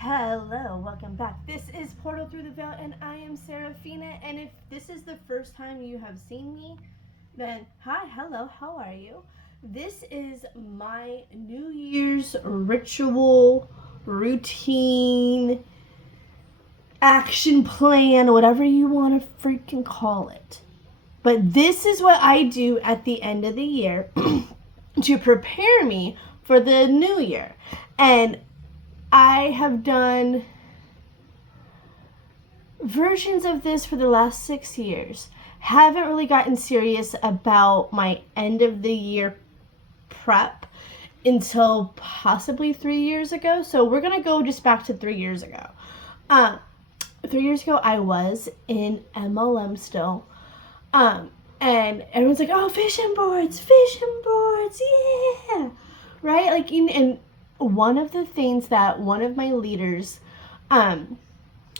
Hello, welcome back. This is Portal Through the Veil, and I am Serafina. And if this is the first time you have seen me, then hi, hello, how are you? This is my New Year's ritual, routine, action plan, whatever you want to freaking call it. But this is what I do at the end of the year to prepare me for the new year. And I have done versions of this for the last 6 years. Haven't really gotten serious about my end of the year prep until possibly 3 years ago. So we're going to go just back to 3 years ago. 3 years ago, I was in MLM still. And everyone's like, oh, vision boards, yeah. Right? Like, and one of the things that one of my leaders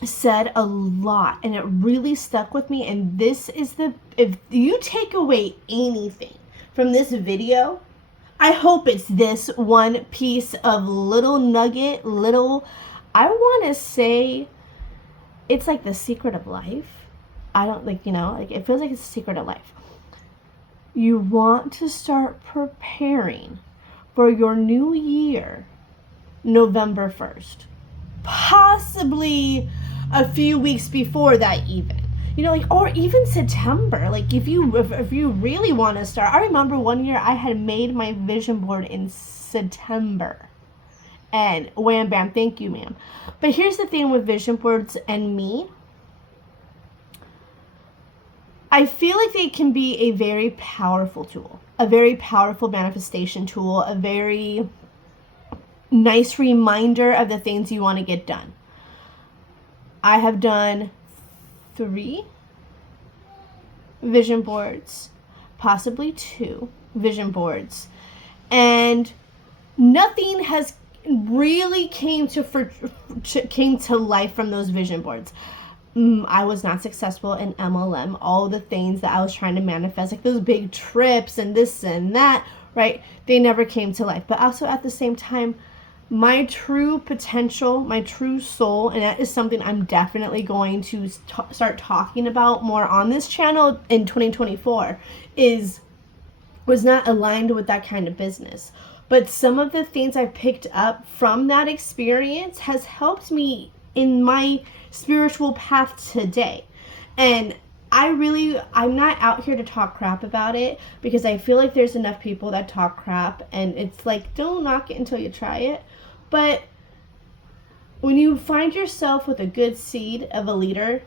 said a lot, and it really stuck with me, and this is if you take away anything from this video, I hope it's this one piece of little nugget, I want to say it's like the secret of life. I don't it feels like it's the secret of life. You want to start preparing for your new year November 1st. Possibly a few weeks before that even. Or even September. Like if you really want to start. I remember one year I had made my vision board in September. And wham bam, thank you, ma'am. But here's the thing with vision boards and me. I feel like they can be a very powerful tool, a very powerful manifestation tool, a very nice reminder of the things you want to get done. I have done 3 vision boards, possibly 2 vision boards, and nothing has really came to life from those vision boards. I was not successful in MLM. All the things that I was trying to manifest, like those big trips and this and that, right? They never came to life. But also at the same time, my true potential, my true soul, and that is something I'm definitely going to start talking about more on this channel in 2024, was not aligned with that kind of business. But some of the things I picked up from that experience has helped me in my spiritual path today. And I'm not out here to talk crap about it, because I feel like there's enough people that talk crap, and it's like, don't knock it until you try it. But when you find yourself with a good seed of a leader,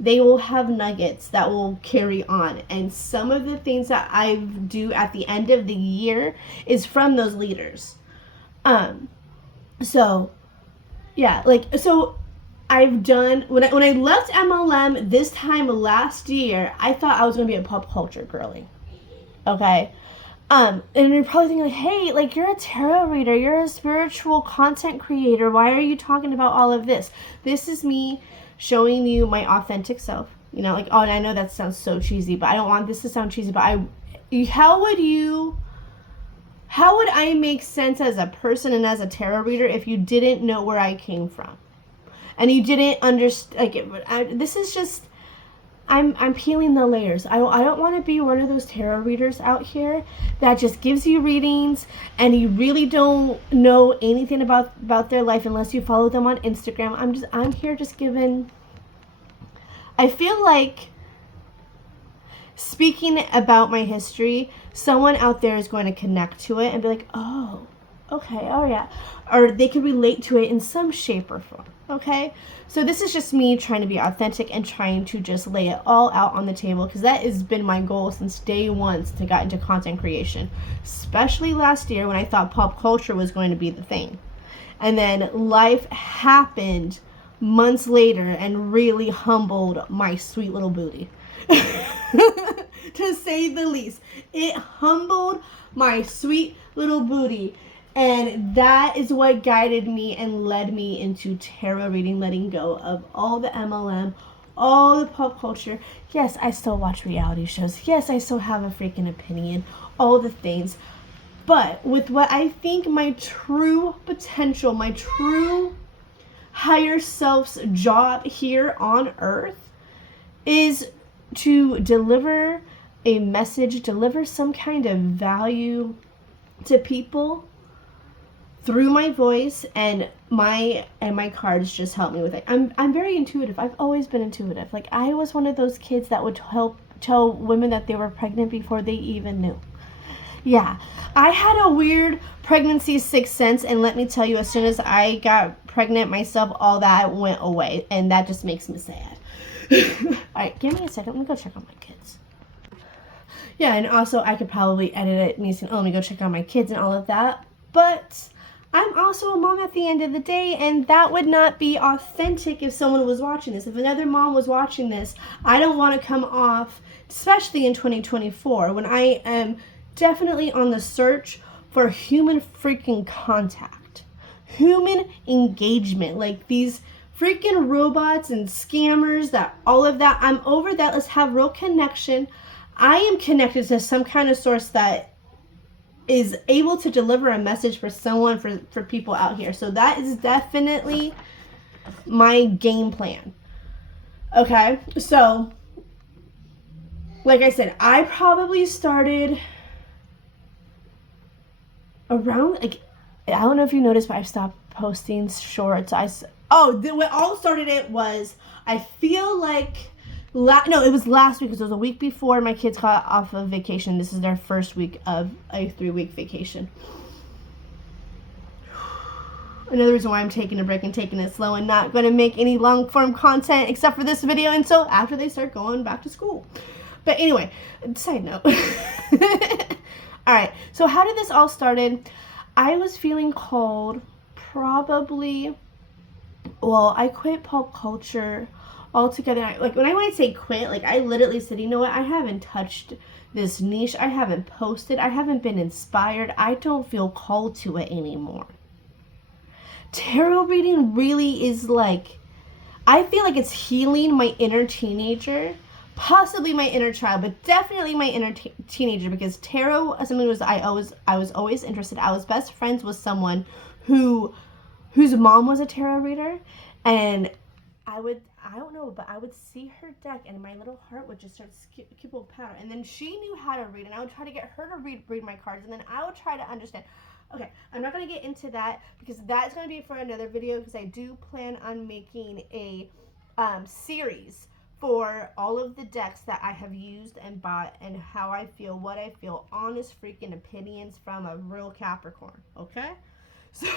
they will have nuggets that will carry on. And some of the things that I do at the end of the year is from those leaders. So I've done, when I left MLM this time last year, I thought I was going to be a pop culture girly. Okay? And you're probably thinking, like, hey, like, you're a tarot reader, you're a spiritual content creator, why are you talking about all of this? This is me showing you my authentic self. And I know that sounds so cheesy, but I don't want this to sound cheesy, but how would I make sense as a person and as a tarot reader if you didn't know where I came from? And you didn't understand, this is just, I'm peeling the layers. I don't want to be one of those tarot readers out here that just gives you readings and you really don't know anything about their life unless you follow them on Instagram. I'm here just giving, I feel like speaking about my history, someone out there is going to connect to it and be like, oh, okay, oh yeah. Or they could relate to it in some shape or form. Okay, so this is just me trying to be authentic and trying to just lay it all out on the table, because that has been my goal since day one to get into content creation, especially last year when I thought pop culture was going to be the thing. And then life happened months later and really humbled my sweet little booty. To say the least. It humbled my sweet little booty. And that is what guided me and led me into tarot reading, letting go of all the MLM, all the pop culture. Yes, I still watch reality shows. Yes, I still have a freaking opinion. All the things. But with what I think my true potential, my true higher self's job here on earth is to deliver a message, deliver some kind of value to people through my voice, and my cards just help me with it. I'm very intuitive. I've always been intuitive. Like, I was one of those kids that would help tell women that they were pregnant before they even knew. Yeah, I had a weird pregnancy sixth sense, and let me tell you, as soon as I got pregnant myself, all that went away, and that just makes me sad. Alright, give me a second. Let me go check on my kids. Yeah, and also I could probably edit it me saying, oh, let me go check on my kids and all of that, but I'm also a mom at the end of the day, and that would not be authentic if someone was watching this. If another mom was watching this, I don't want to come off, especially in 2024, when I am definitely on the search for human freaking contact, human engagement, like these freaking robots and scammers, that all of that. I'm over that. Let's have real connection. I am connected to some kind of source that is able to deliver a message for someone, for people out here. So that is definitely my game plan. Okay, so like I said, I probably started around, like, I don't know if you noticed, but I've stopped posting shorts. What all started it was, I feel like, it was last week, because it was a week before my kids got off of vacation. This is their first week of a 3-week vacation. Another reason why I'm taking a break and taking it slow and not going to make any long form content except for this video until after they start going back to school. But anyway, side note. Alright, so how did this all started? I was feeling called probably, well, I quit pop culture altogether. Like, when I say quit, like, I literally said, you know what, I haven't touched this niche, I haven't posted, I haven't been inspired, I don't feel called to it anymore. Tarot reading really is like, I feel like it's healing my inner teenager, possibly my inner child, but definitely my inner teenager, because tarot, something was I was always interested. I was best friends with someone whose mom was a tarot reader, and I would see her deck, and my little heart would just start keep a pattern. And then she knew how to read, and I would try to get her to read my cards, and then I would try to understand. Okay, I'm not going to get into that, because that's going to be for another video, because I do plan on making a series for all of the decks that I have used and bought, and how I feel, what I feel, honest freaking opinions from a real Capricorn, okay? So,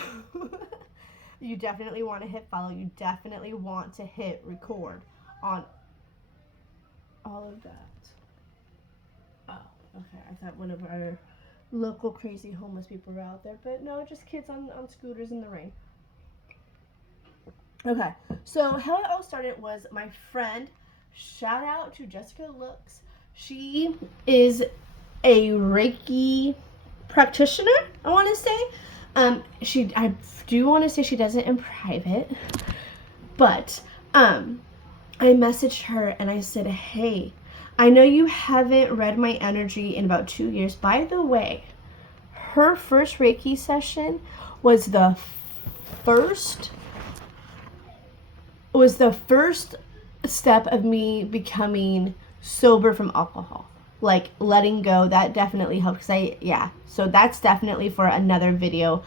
you definitely want to hit follow. You definitely want to hit record on all of that. Oh, okay. I thought one of our local crazy homeless people were out there, but no, just kids on scooters in the rain. Okay, so how it all started was my friend, shout out to Jessica Looks. She is a Reiki practitioner, I want to say. I do want to say she does it in private, but I messaged her and I said, hey, I know you haven't read my energy in about 2 years. By the way, her first Reiki session was the first step of me becoming sober from alcohol. Like, letting go, that definitely helped, so that's definitely for another video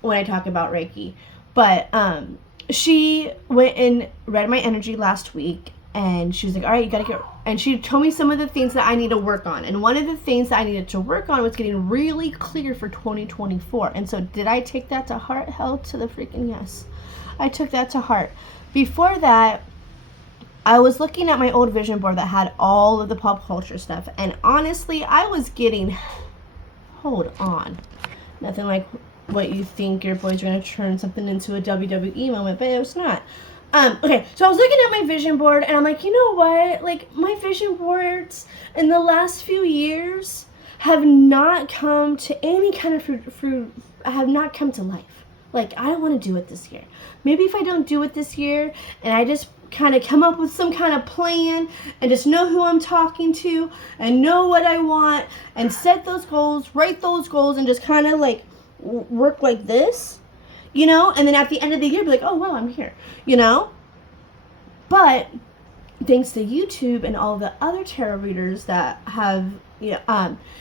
when I talk about Reiki. But she went and read my energy last week, and she was like, all right, you gotta get, and she told me some of the things that I need to work on, and one of the things that I needed to work on was getting really clear for 2024. And so did I take that to heart? Hell to the freaking yes, I took that to heart. Before that, I was looking at my old vision board that had all of the pop culture stuff, and honestly, I was getting, hold on, nothing like what you think your boys are going to turn something into a WWE moment, but it was not. Okay, so I was looking at my vision board, and I'm like, you know what, like, my vision boards in the last few years have not come to any kind of have not come to life. Like, I don't want to do it this year. Maybe if I don't do it this year, and I just kind of come up with some kind of plan and just know who I'm talking to and know what I want and set those goals, write those goals, and just kind of like work like this, you know, and then at the end of the year, be like, oh, well, I'm here, you know? But thanks to YouTube and all the other tarot readers that have,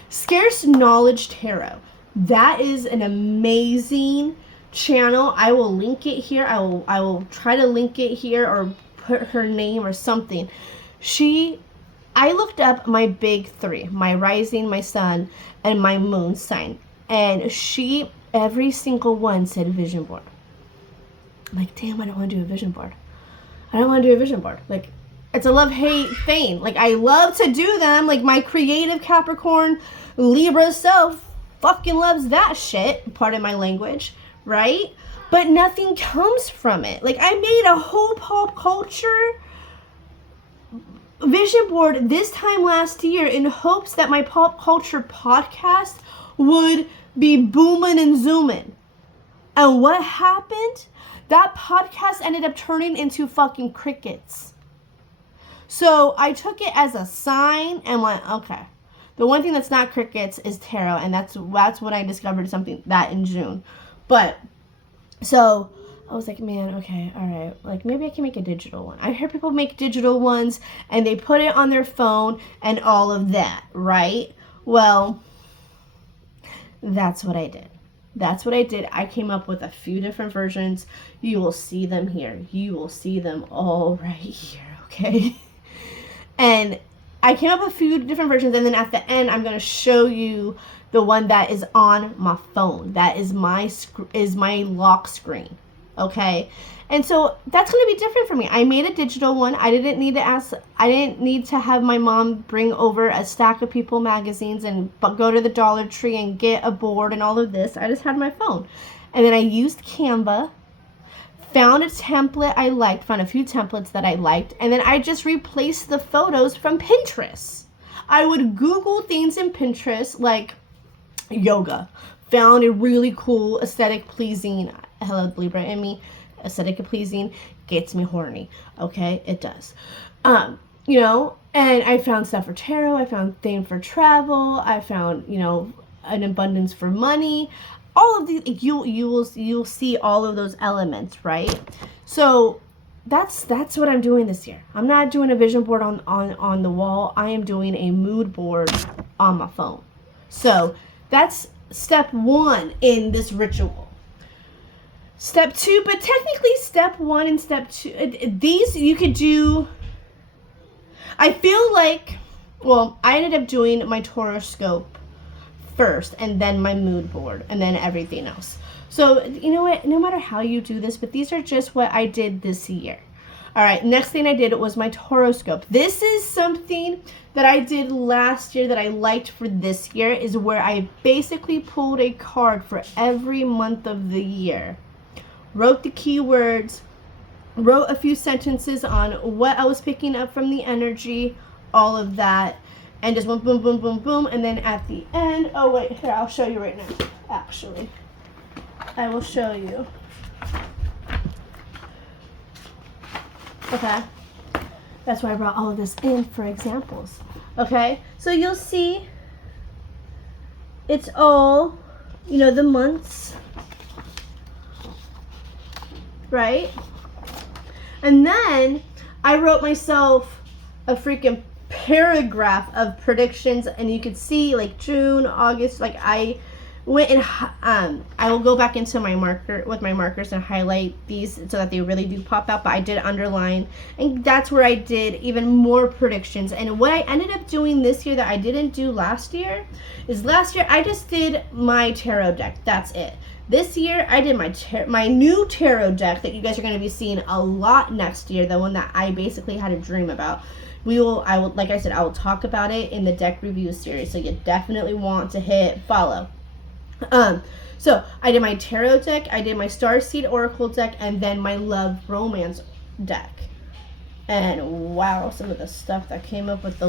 Scarce Knowledge Tarot. That is an amazing channel. I will link it here. I will try to link it here or put her name or something. I looked up my big three, my rising, my sun, and my moon sign. And every single one said vision board. I'm like, damn, I don't want to do a vision board. Like, it's a love-hate thing. Like, I love to do them. Like, my creative Capricorn Libra self fucking loves that shit. Pardon my language, right? But nothing comes from it. Like, I made a whole pop culture vision board this time last year in hopes that my pop culture podcast would be booming and zooming. And what happened? That podcast ended up turning into fucking crickets. So I took it as a sign and went, okay. The one thing that's not crickets is tarot, and that's when I discovered something that in June. But so I was like, man, okay, all right. Like, maybe I can make a digital one. I hear people make digital ones and they put it on their phone and all of that, right? Well, that's what I did. I came up with a few different versions. You will see them here. You will see them all right here, okay? And I came up with a few different versions, and then at the end, I'm going to show you the one that is on my phone. That is my lock screen, okay? And so that's going to be different for me. I made a digital one. I didn't need to have my mom bring over a stack of People magazines and go to the Dollar Tree and get a board and all of this. I just had my phone. And then I used Canva, found a template I liked, found a few templates that I liked, and then I just replaced the photos from Pinterest. I would Google things in Pinterest like yoga. Found a really cool, aesthetic pleasing, hello Libra in me, aesthetic pleasing gets me horny. Okay, it does. And I found stuff for tarot. I found things for travel. I found, an abundance for money. All of these, you'll see all of those elements, right? So that's what I'm doing this year. I'm not doing a vision board on the wall. I am doing a mood board on my phone. So that's step 1 in this ritual. Step 2, but technically step 1 and step 2, these you could do. I feel like, I ended up doing my horoscope first and then my mood board and then everything else. So you know what, no matter how you do this, but these are just what I did this year. All right, next thing I did was my horoscope. This is something that I did last year that I liked for this year, is where I basically pulled a card for every month of the year, wrote the keywords, wrote a few sentences on what I was picking up from the energy, all of that, and just went boom, boom, boom, boom. And then at the end, here, I'll show you right now. Actually, I will show you. Okay. That's why I brought all of this in for examples. Okay. So you'll see it's all, the months, right? And then I wrote myself a freaking paragraph of predictions, and you could see like June, August, like I went and I will go back into my markers and highlight these so that they really do pop out, but I did underline, and that's where I did even more predictions. And what I ended up doing this year that I didn't do last year is I just did my tarot deck. That's it. This year, I did my new tarot deck that you guys are going to be seeing a lot next year, the one that I basically had a dream about. Like I said, I will talk about it in the deck review series, so you definitely want to hit follow. So I did my tarot deck, I did my Starseed Oracle deck, and then my Love Romance deck. And wow, some of the stuff that came up with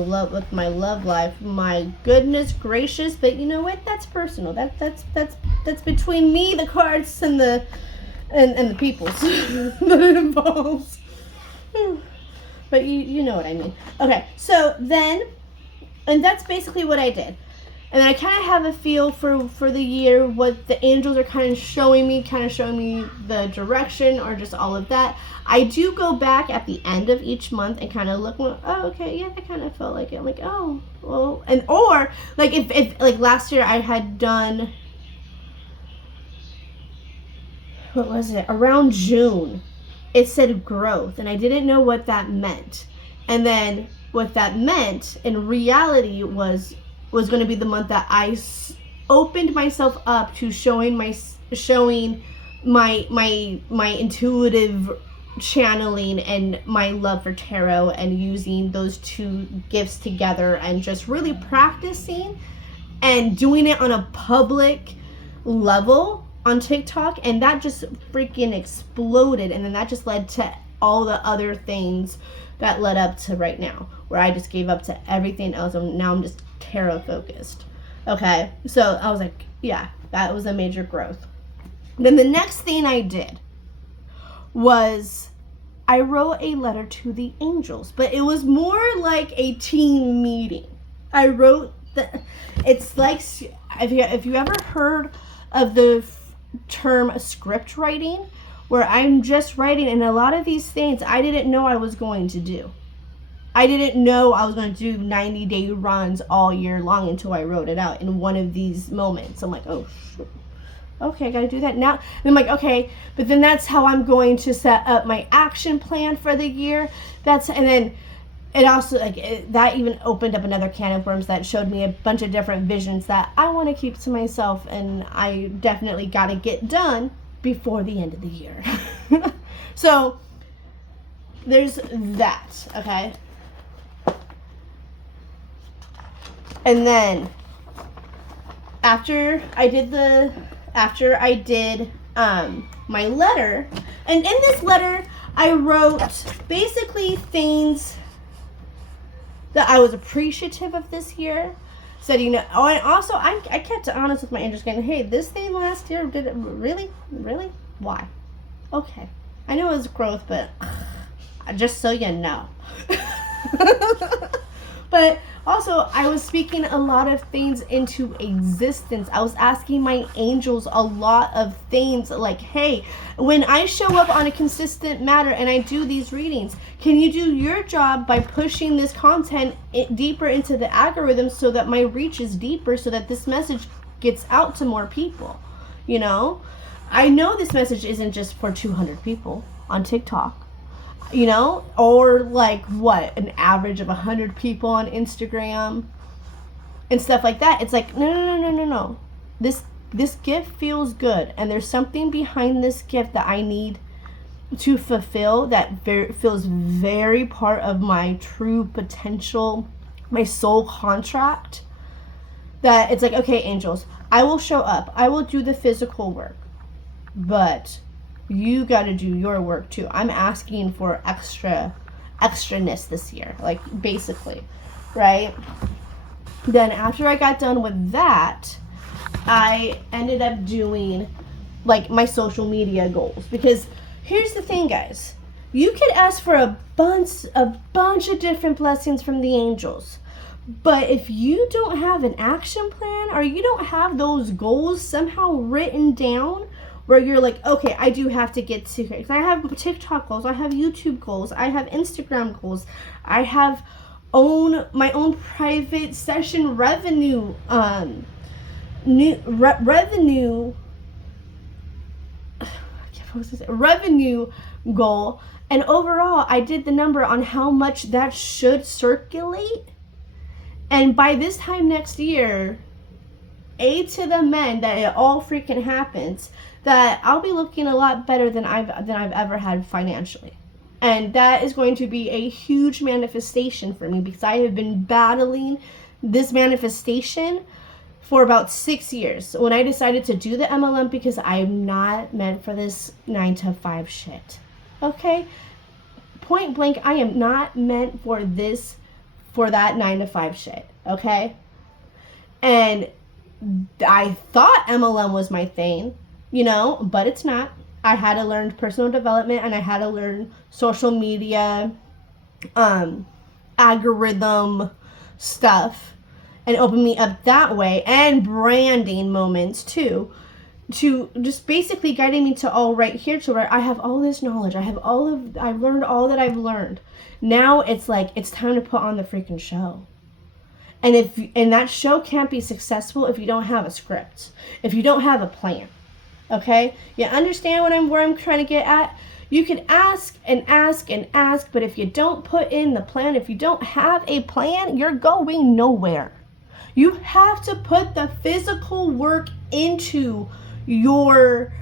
my love life. My goodness gracious! But you know what? That's personal. That's between me, the cards, and the peoples that it involves. But you know what I mean. Okay, so then, and that's basically what I did. And then I kind of have a feel for the year, what the angels are kind of showing me the direction or just all of that. I do go back at the end of each month and kind of look, oh, okay, yeah, I kind of felt like it. I'm like, oh, well, and or like if like last year I had done, what was it, around June, it said growth, and I didn't know what that meant. And then what that meant in reality was going to be the month that I opened myself up to showing my intuitive channeling and my love for tarot, and using those two gifts together and just really practicing and doing it on a public level on TikTok. And that just freaking exploded, and then that just led to all the other things that led up to right now, where I just gave up to everything else, and now I'm just tarot focused. Okay, so I was like, yeah, that was a major growth. Then the next thing I did was I wrote a letter to the angels, but it was more like a team meeting. I wrote it's like, if you ever heard of the term script writing, where I'm just writing, and a lot of these things I didn't know I was going to do. I didn't know I was going to do 90-day runs all year long until I wrote it out in one of these moments. I'm like, oh, shoot. Okay, I got to do that now. And I'm like, okay, but then that's how I'm going to set up my action plan for the year. And then it also, that even opened up another can of worms that showed me a bunch of different visions that I want to keep to myself, and I definitely got to get done before the end of the year. So there's that, okay? And then after I did my letter, and in this letter I wrote basically things that I was appreciative of this year. Said, and also I kept it honest with my angels, going, hey, this thing last year, did it really? Why? Okay, I know it was growth, but just so you know. But also, I was speaking a lot of things into existence. I was asking my angels a lot of things, like, hey, when I show up on a consistent matter and I do these readings, can you do your job by pushing this content deeper into the algorithm so that my reach is deeper, so that this message gets out to more people? I know this message isn't just for 200 people on TikTok. Or like an average of 100 people on Instagram and stuff like that. It's like, no. This gift feels good, and there's something behind this gift that I need to fulfill that feels very part of my true potential, my soul contract. That it's like, okay, angels, I will show up. I will do the physical work, but you got to do your work too. I'm asking for extraness this year, like, basically, right? Then after I got done with that, I ended up doing like my social media goals, because here's the thing, guys. You could ask for a bunch of different blessings from the angels, but if you don't have an action plan, or you don't have those goals somehow written down, where you're like, okay, I do have to get to here. Because I have TikTok goals, I have YouTube goals, I have Instagram goals, I have my own private session revenue, revenue goal. And overall, I did the number on how much that should circulate. And by this time next year, A to the men, that it all freaking happens, that I'll be looking a lot better than I've ever had financially. And that is going to be a huge manifestation for me, because I have been battling this manifestation for about 6 years. When I decided to do the MLM, because I'm not meant for this 9-to-5 shit. Okay? Point blank, I am not meant for that 9-to-5 shit. Okay? And I thought MLM was my thing, but it's not. I had to learn personal development, and I had to learn social media, algorithm stuff, and open me up that way, and branding moments too, to just basically guiding me to all right here to where I have all this knowledge. I've learned all that I've learned. Now it's like, it's time to put on the freaking show. And that show can't be successful if you don't have a script, if you don't have a plan. Okay? You understand where I'm trying to get at? You can ask and ask and ask, but if you don't put in the plan, if you don't have a plan, you're going nowhere. You have to put the physical work into your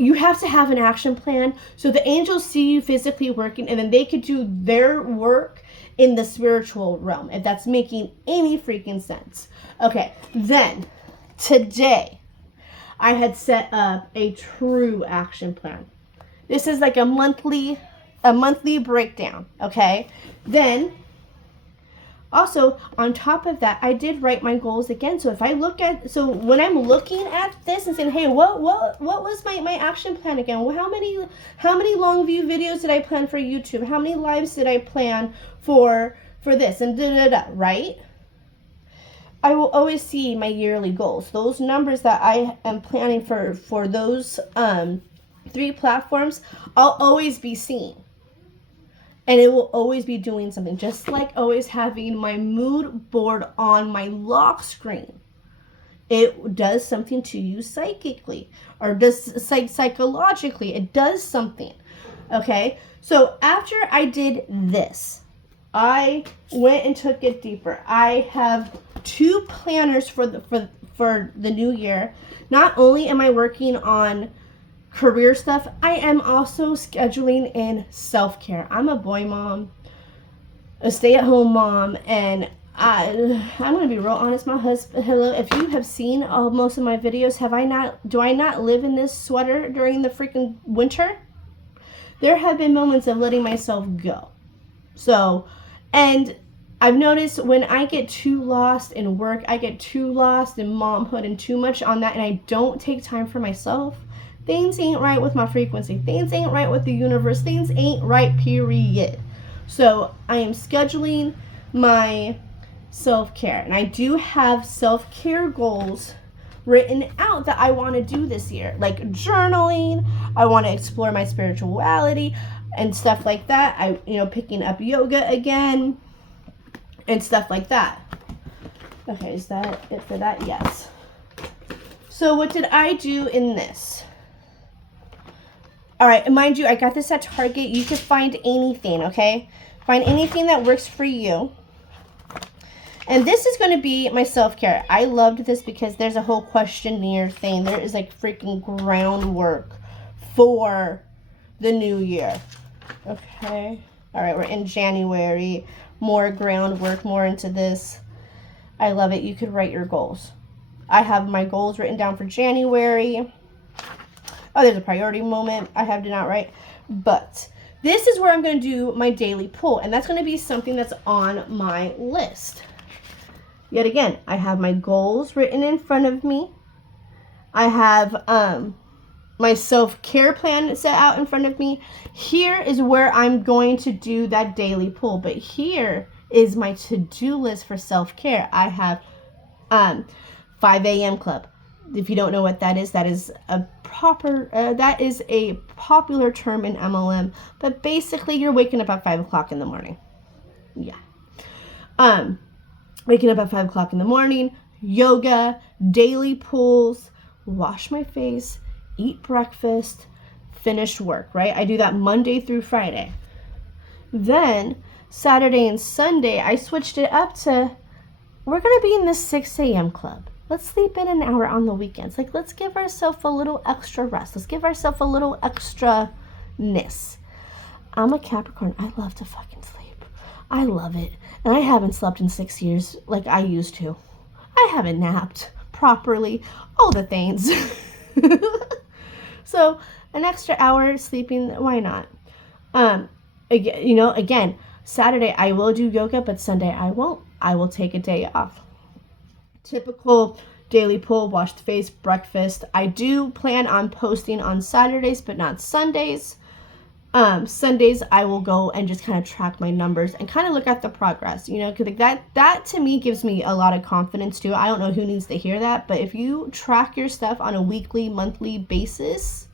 you have to have an action plan so the angels see you physically working, and then they could do their work in the spiritual realm, if that's making any freaking sense. Okay, then today I had set up a true action plan. This is like a monthly breakdown, okay? Then also, on top of that, I did write my goals again. So when I'm looking at this and saying, hey, what was my action plan again? Well, how many long view videos did I plan for YouTube? How many lives did I plan for this? And right? I will always see my yearly goals. Those numbers that I am planning for those 3 platforms, I'll always be seeing. And it will always be doing something, just like always having my mood board on my lock screen. It does something to you psychically, or does psychologically. It does something. Okay? So after I did this, I went and took it deeper. I have 2 planners for the new year. Not only am I working on career stuff, I am also scheduling in self-care. I'm a boy mom, a stay-at-home mom, and I'm going to be real honest. My husband, hello, if you have seen most of my videos, do I not live in this sweater during the freaking winter? There have been moments of letting myself go. So, and I've noticed when I get too lost in work, I get too lost in momhood and too much on that, and I don't take time for myself, things ain't right with my frequency. Things ain't right with the universe. Things ain't right, period. So I am scheduling my self-care. And I do have self-care goals written out that I want to do this year. Like journaling. I want to explore my spirituality and stuff like that. Picking up yoga again and stuff like that. Okay, is that it for that? Yes. So what did I do in this? All right, and mind you, I got this at Target. You could find anything, okay? Find anything that works for you. And this is going to be my self-care. I loved this because there's a whole questionnaire thing. There is like freaking groundwork for the new year. Okay. All right, we're in January. More groundwork, more into this. I love it. You could write your goals. I have my goals written down for January. Oh, there's a priority moment I have to not write. But this is where I'm going to do my daily pull. And that's going to be something that's on my list. Yet again, I have my goals written in front of me. I have my self-care plan set out in front of me. Here is where I'm going to do that daily pull. But here is my to-do list for self-care. I have 5 a.m. club. If you don't know what that is a popular term in MLM. But basically, you're waking up at 5 o'clock in the morning. Yeah. Waking up at 5 o'clock in the morning, yoga, daily pulls, wash my face, eat breakfast, finish work, right? I do that Monday through Friday. Then Saturday and Sunday, I switched it up to, we're going to be in the 6 a.m. club. Let's sleep in an hour on the weekends. Like, let's give ourselves a little extra rest. Let's give ourselves a little extra-ness. I'm a Capricorn. I love to fucking sleep. I love it. And I haven't slept in 6 years like I used to. I haven't napped properly. All the things. So, an extra hour sleeping, why not? Again, Saturday I will do yoga, but Sunday I won't. I will take a day off. Typical daily pull, wash the face, breakfast. I do plan on posting on Saturdays, but not Sundays. Sundays I will go and just kind of track my numbers and kind of look at the progress, you know, because that to me gives me a lot of confidence too. I don't know who needs to hear that, but if you track your stuff on a weekly, monthly basis,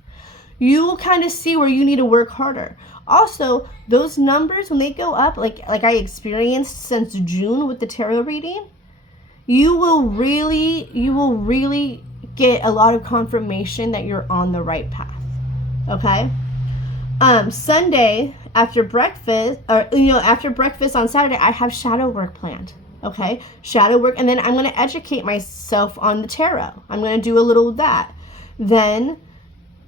you will kind of see where you need to work harder. Also, those numbers, when they go up, like I experienced since June with the tarot reading, you will really get a lot of confirmation that you're on the right path. Okay? Sunday after breakfast, or after breakfast on Saturday, I have shadow work planned. Okay? Shadow work, and then I'm going to educate myself on the tarot. I'm going to do a little of that. Then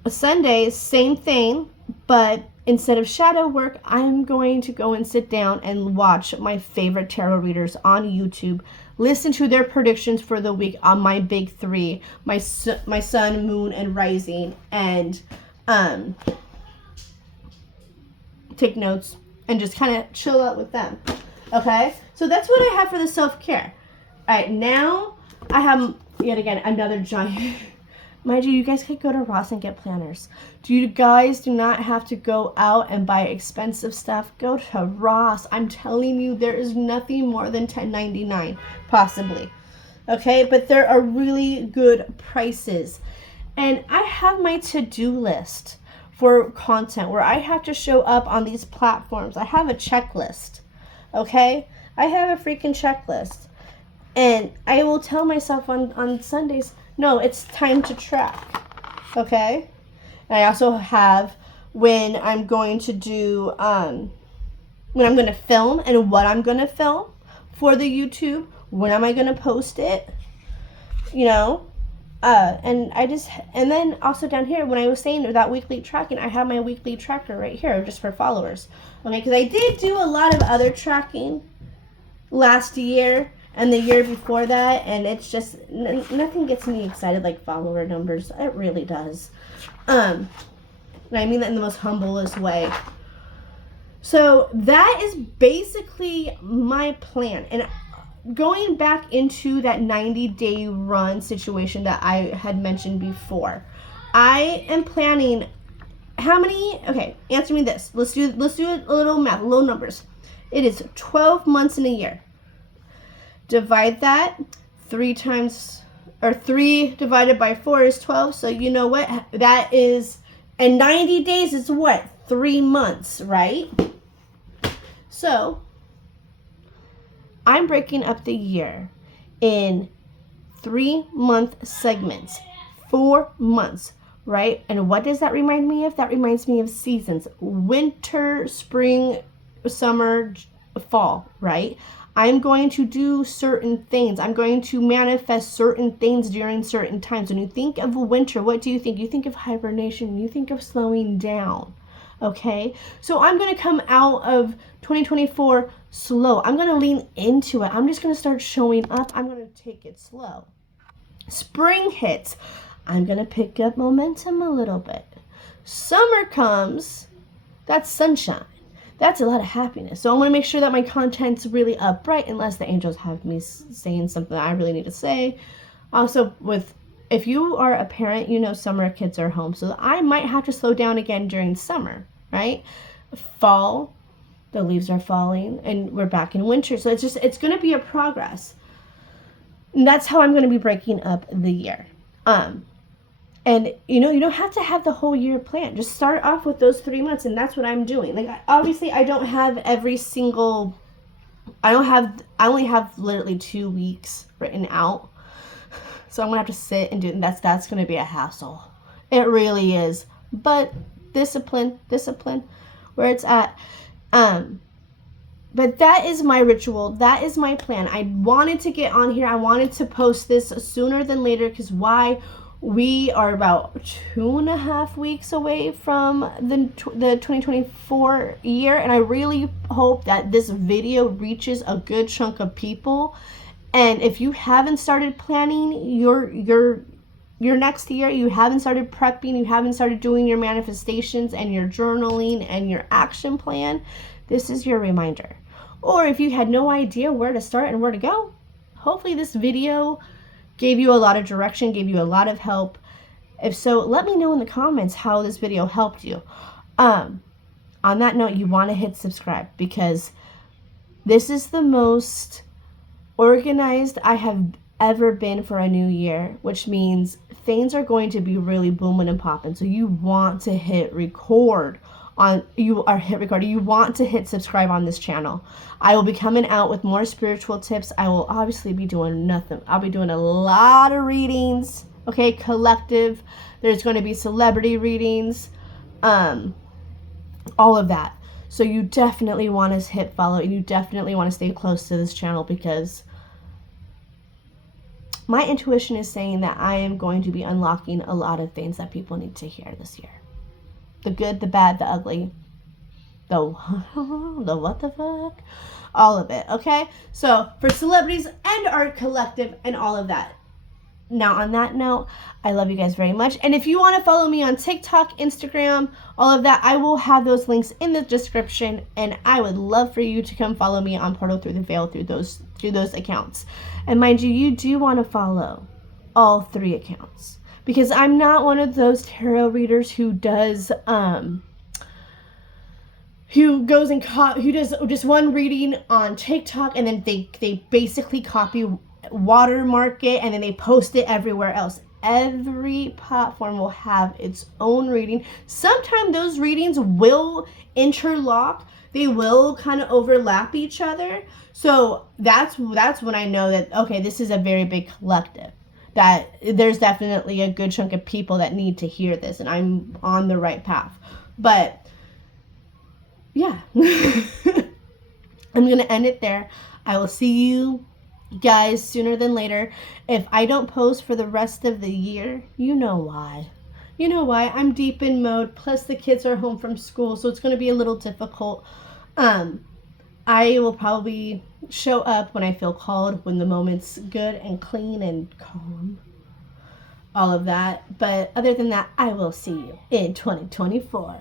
Sunday, same thing, but instead of shadow work, I'm going to go and sit down and watch my favorite tarot readers on YouTube, listen to their predictions for the week on my big three, my sun, moon, and rising, and take notes and just kind of chill out with them. Okay? So that's what I have for the self-care. All right, now I have, yet again, another giant... Mind you, you guys could go to Ross and get planners. You guys do not have to go out and buy expensive stuff. Go to Ross. I'm telling you, there is nothing more than $10.99, possibly. Okay, but there are really good prices. And I have my to-do list for content where I have to show up on these platforms. I have a checklist. Okay? I have a freaking checklist. And I will tell myself on Sundays, no, it's time to track. Okay? And I also have when I'm going to do, when I'm going to film and what I'm going to film for the YouTube. When am I going to post it? You know? And then also down here, when I was saying that weekly tracking, I have my weekly tracker right here just for followers. Okay? Because I did do a lot of other tracking last year and the year before that, and it's just, nothing gets me excited like follower numbers. It really does. And I mean that in the most humblest way. So that is basically my plan. And going back into that 90-day run situation that I had mentioned before, I am planning how many, okay, answer me this. Let's do a little math, little numbers. It is 12 months in a year. Divide that, 3 divided by 4 is 12. So you know what? That is, and 90 days is what? 3 months, right? So I'm breaking up the year in 3-month segments, 4 months, right? And what does that remind me of? That reminds me of seasons: winter, spring, summer, fall, right? I'm going to do certain things. I'm going to manifest certain things during certain times. When you think of winter, what do you think? You think of hibernation. You think of slowing down. Okay? So I'm going to come out of 2024 slow. I'm going to lean into it. I'm just going to start showing up. I'm going to take it slow. Spring hits. I'm going to pick up momentum a little bit. Summer comes. That's sunshine. That's a lot of happiness. So I want to make sure that my content's really upright, unless the angels have me saying something I really need to say. Also, if you are a parent, you know summer kids are home. So I might have to slow down again during summer, right? Fall, the leaves are falling, and we're back in winter. So it's going to be a progress. And that's how I'm going to be breaking up the year. And, you know, you don't have to have the whole year planned. Just start off with those 3 months, and that's what I'm doing. Like, obviously, I don't have every single... I only have literally 2 weeks written out. So I'm going to have to sit and do it, and that's going to be a hassle. It really is. But discipline, where it's at. But that is my ritual. That is my plan. I wanted to get on here. I wanted to post this sooner than later, because why... We are about 2.5 weeks away from the 2024 year, and I really hope that this video reaches a good chunk of people. And if you haven't started planning your next year, you haven't started prepping, you haven't started doing your manifestations and your journaling and your action plan, this is your reminder. Or if you had no idea where to start and where to go, hopefully this video gave you a lot of direction, gave you a lot of help. If so, let me know in the comments how this video helped you. on that note, you want to hit subscribe, because this is the most organized I have ever been for a new year, which means things are going to be really booming and popping. So you want to hit record you want to hit subscribe on this channel. I will be coming out with more spiritual tips. I will obviously be doing nothing. I'll be doing a lot of readings, okay, collective. There's going to be celebrity readings, all of that. So you definitely want to hit follow, and you definitely want to stay close to this channel, because my intuition is saying that I am going to be unlocking a lot of things that people need to hear this year. The good, the bad, the ugly, the what the fuck, all of it, okay? So for celebrities and art collective and all of that. Now, on that note, I love you guys very much. And if you want to follow me on TikTok, Instagram, all of that, I will have those links in the description. And I would love for you to come follow me on Portal Through the Veil through those accounts. And mind you, you do want to follow all 3 accounts, because I'm not one of those tarot readers who does who does just one reading on TikTok and then they basically copy, watermark it, and then they post it everywhere else. Every platform will have its own reading. Sometimes those readings will interlock. They will kind of overlap each other. So that's when I know that, okay, this is a very big collective, that there's definitely a good chunk of people that need to hear this, and I'm on the right path. But yeah, I'm going to end it there. I will see you guys sooner than later. If I don't post for the rest of the year, you know why. You know why. I'm deep in mode, plus the kids are home from school, so it's going to be a little difficult. I will probably show up when I feel called, when the moment's good and clean and calm, all of that. But other than that, I will see you in 2024.